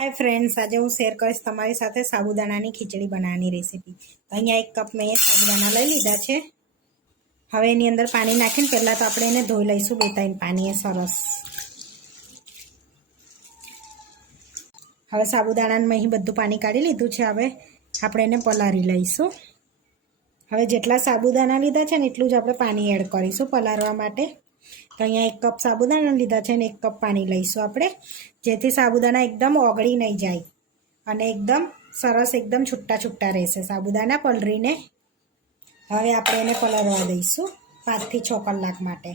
Hi friends, आज हूँ शेर करीश तमारी साथे साबुदाणानी खीचड़ी बनाववानी रेसिपी। तो अहींया 1 कप में साबुदाणा लई लीधा छे। हवे एनी अंदर पानी नाखीने पहेला तो आपणे एने धोई लईशुं 2-3 पाणीए सरस। हवे साबुदाणाने मैं અહીં બધું પાણી કાઢી લીધું છે। હવે આપણે એને પલાળી લઈશું। હવે જેટલા સાબુદાણા લીધા છે ને એટલું જ આપણે પાણી એડ કરીશું પલાળવા માટે। तो अहींया 1 कप साबुदाणा लीधा छे ने 1 कप पानी लईशुं आपणे, जेथी साबुदाणा एकदम ओगળી नहीं जाय अने एकदम सरस एकदम छूटा छूटा रहेशे साबुदाणा पलळीने। हवे आपणे एने पलाळवा दईशुं 5 થી 6 कलाक माटे।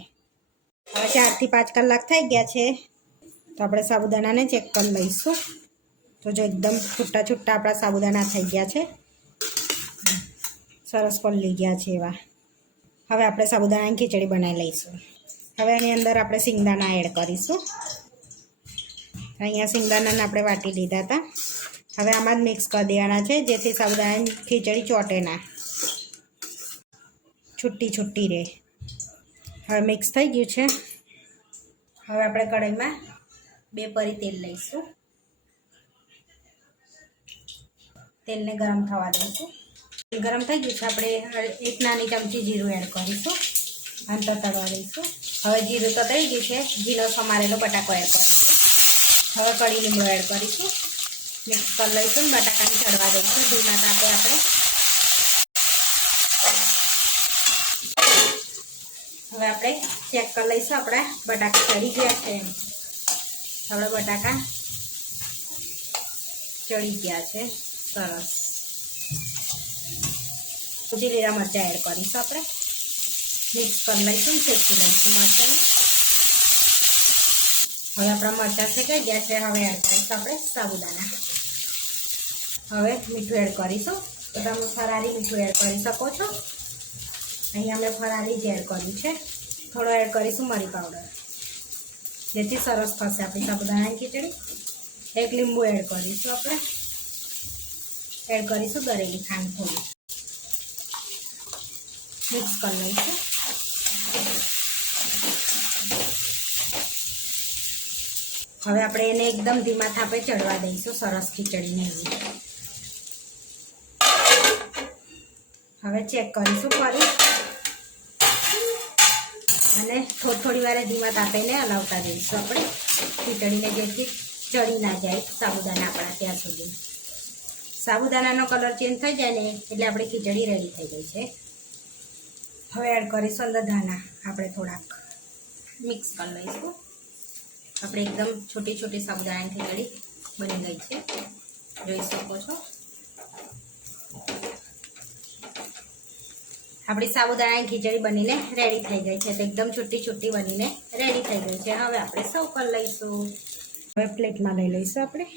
हवे 4 થી 5 कलाक थई गया छे तो आपणे साबुदाणाने चेक करी लईशुं। तो जो एकदम छूटा छूटा आपणा साबुदाणा थई गया छे, सरस पलળી गया छे एवा। हवे आपणे साबुदाणानी खीचड़ी बनावी लईशुं। हवे एनी अंदर आपणे सिंगदाणा एड करीशुं। अहींया सिंगदाणाने आपणे वाटी लीधा हता। हवे आमां ज मिक्स कर देवाना छे जेथी साबुदाणानी खीचड़ी ચોટે ना, छूटी छूटी रहे। हवे मिक्स थई गयुं छे। हवे आपणे कढ़ाईमां 2 परी तेल लईशुं। तेल ने गरम थवा दईशुं। तेल गरम थई गयुं छे। आपणे 1 नानी चमची जीरुं एड करीशुं अने ततड़वा दईशुं। हवे जीरुं ततड़ी गयुं छे, झीणो समारेलो बटाको एड करीशुं। हवे कड़ी લીમડો एड करीशुं। मिक्स कर लईशुं। बटाकाने चढ़वा दईशुं धीमा तापे आपणे। हवे आपणे चेक कर लईशुं आपणा बटाका चढ़ी गया छे। आपणा बटाका चढ़ी गया छे सरस। પછી લીલા મરચાં એડ કરીશું આપણે। મિક્સ કરી લઈશું, શેકી લઈશું મરચાંને। હવે આપણા મરચાં શેકાઈ ગયા છે। હવે એડ કરીશું આપણે સાબુદાણા। હવે મીઠું એડ કરીશું। તો તમે ફરારી મીઠું એડ કરી શકો છો। અહીં અમે ફરારી જ એડ કર્યું છે। થોડો એડ કરીશું મરી પાવડર, જેથી સરસ થશે આપણી સાબુદાણાની ખીચડી। 1 લીંબુ એડ કરીશું આપણે। એડ કરીશું દળેલી ખાંડ થોડી। मिक्स कर लईशुं। हवे आपणे एने एकदम धीमा तापे चढ़वा दईशुं सरस खीचड़ीने एवी। हवे चेक करीशुं फरी अने थोड़ी वारे धीमा तापे ने हलावता रहीशुं आपणे खीचड़ीने, जेथी चढ़ी ना जाए साबुदाणा आपणा त्यां सुधी। साबुदाणानो कलर चेन्ज थई जाय ने एटले आपणी खीचड़ी रेडी थई गई छे। हवे एड करीशुं अंदर धाना आपणे थोड़ाक। मिक्स कर लईशुं। आपणे एकदम छोटी छोटी साबुदाणानी खीचड़ी बनी गई छे, जोई शको छो। आपणी साबुदाणानी खीचड़ी बनीने रेडी थई गई छे। तो एकदम छोटी छोटी बनीने रेडी थई गई छे। हवे आपणे सर्व कर लईशुं। हवे प्लेटमां लई लईशुं आपणे।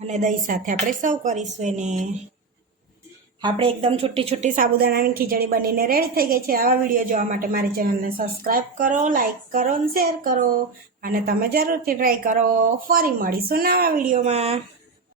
અને દહીં સાથે આપણે સર્વ કરીશું એને। આપણે એકદમ છૂટી છૂટી સાબુદાણાની ખીચડી બનીને રેડી થઈ ગઈ છે। આવા વિડીયો જોવા માટે મારી ચેનલને સબસ્ક્રાઈબ કરો, લાઈક કરો અને શેર કરો, અને તમે જરૂરથી ટ્રાય કરો। ફરી મળીશું નવા વિડીયોમાં।